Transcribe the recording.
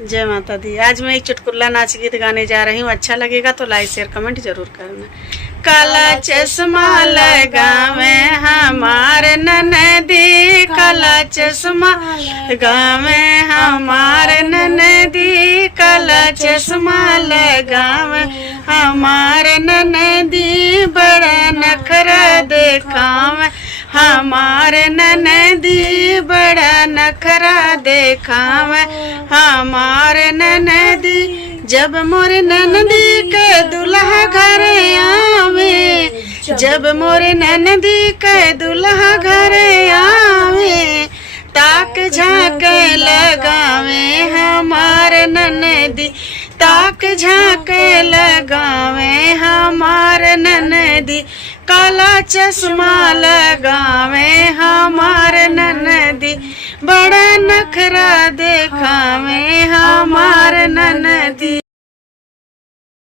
जय माता दी। आज मैं एक चुटकुला नाच गीत गाने जा रही हूँ। अच्छा लगेगा तो लाइक शेयर कमेंट जरूर करना। काला चश्मा लगावे हमारे ननदी, काला चश्मा लगावे हमारे ननदी, काला चश्मा लगावे हमारे ननदी, बड़ा नखरा देखावे हमारे ननदी, बड़ा नखरा देखावे हमारे ननदी। जब मोरे ननदी के दुल्हा घरे आवे, जब मोरे ननदी के दुल्हा घरे आवे, ताक झांक लगावे हमारे ननदी, ताक झांक लगावे हमारे ननदी, काला चश्मा लगावे हमारे ननदी, बड़ा नखरा देखावे हमारे ननदी।